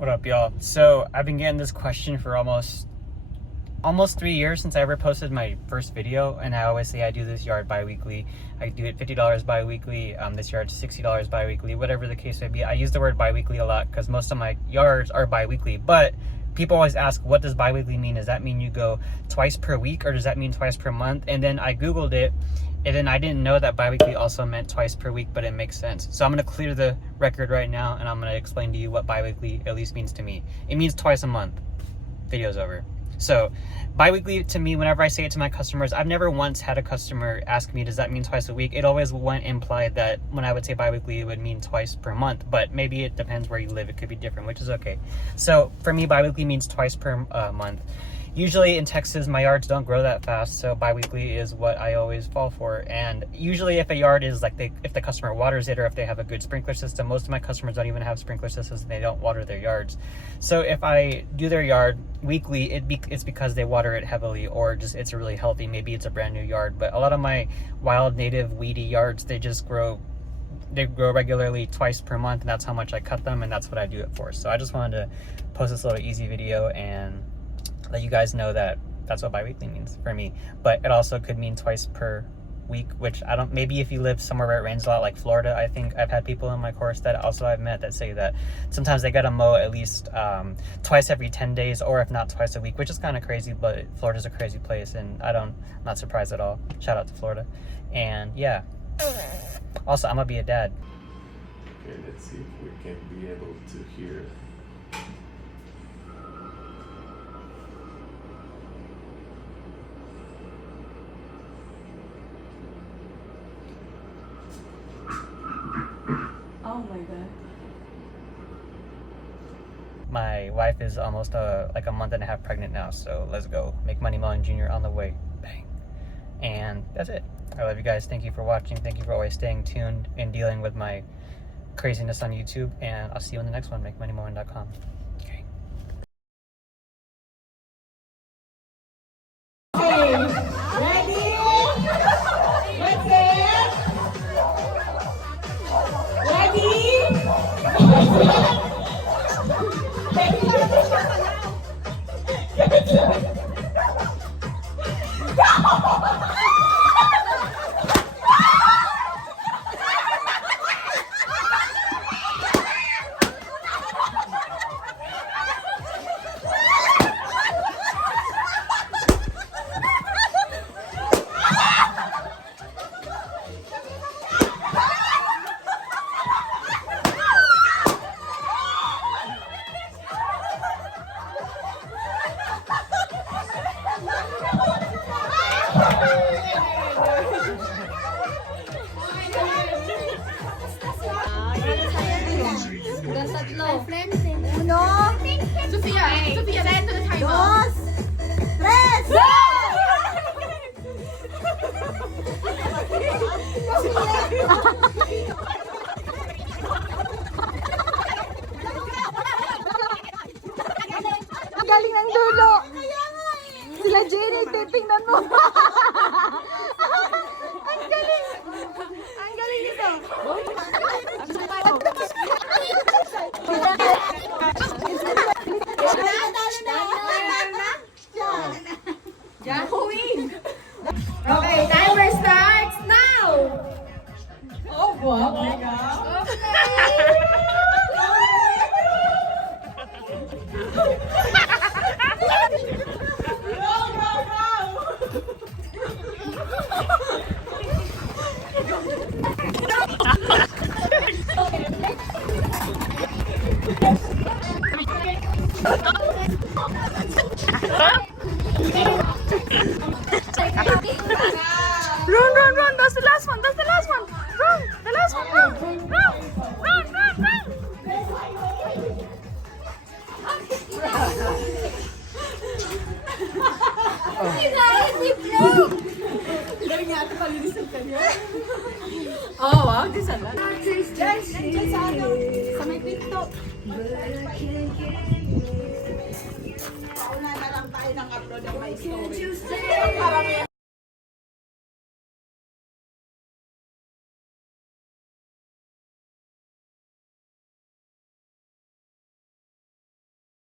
What up, y'all? So I've been getting this question for almost 3 years since I ever posted my first video, and I always say I do this yard bi-weekly. I do it $50 bi-weekly. This yard $60 bi-weekly, whatever the case may be. I use the word bi-weekly a lot because most of my yards are bi-weekly, but people always ask, what does bi-weekly mean? Does that mean you go twice per week, or does that mean twice per month? And then I Googled it, and then I didn't know that bi-weekly also meant twice per week, but it makes sense. So I'm going to clear the record right now, and I'm going to explain to you what bi-weekly at least means to me. It means twice a month. Video's over. So bi-weekly to me, whenever I say it to my customers, I've never once had a customer ask me, does that mean twice a week? It always went implied that when I would say bi-weekly, it would mean twice per month, but maybe it depends where you live. It could be different, which is okay. So for me, bi-weekly means twice per month. Usually in Texas, my yards don't grow that fast, so bi-weekly is what I always fall for. And usually if a yard is like, if the customer waters it, or if they have a good sprinkler system, most of my customers don't even have sprinkler systems and they don't water their yards. So if I do their yard weekly, it's because they water it heavily, or just it's really healthy. Maybe it's a brand new yard. But a lot of my wild, native, weedy yards, they grow regularly twice per month, and that's how much I cut them, and that's what I do it for. So I just wanted to post this little easy video and let you guys know that that's what bi-weekly means for me. But it also could mean twice per week, which I don't, maybe if you live somewhere where it rains a lot, like Florida, I think I've had people in my course that also I've met that say that sometimes they gotta mow at least twice every 10 days, or if not twice a week, which is kind of crazy, but Florida's a crazy place, and I'm not surprised at all. Shout out to Florida. And yeah, also I'm gonna be a dad. Okay, let's see if we can be able to hear. Oh my god. My wife is almost like a month and a half pregnant now, so let's go. Make Money Mowing Jr. on the way. Bang. And that's it. I love you guys. Thank you for watching. Thank you for always staying tuned and dealing with my craziness on YouTube. And I'll see you in the next one. MakeMoneyMowing.com. Okay. Ready? What's it? Uno, Sophia, set to the timer. dos, tres. Ang galing ng dulo. Sila Jenny, titingnan mo. Ang galing. Ang galing nito. Okay, timer starts now. Oh, wow. Oh my God. Run. That's the last one. Run. The last one. Run. Oh, wow. This is a lot. Sa may pinto. Pauna na lang tayo ng upload ng my story.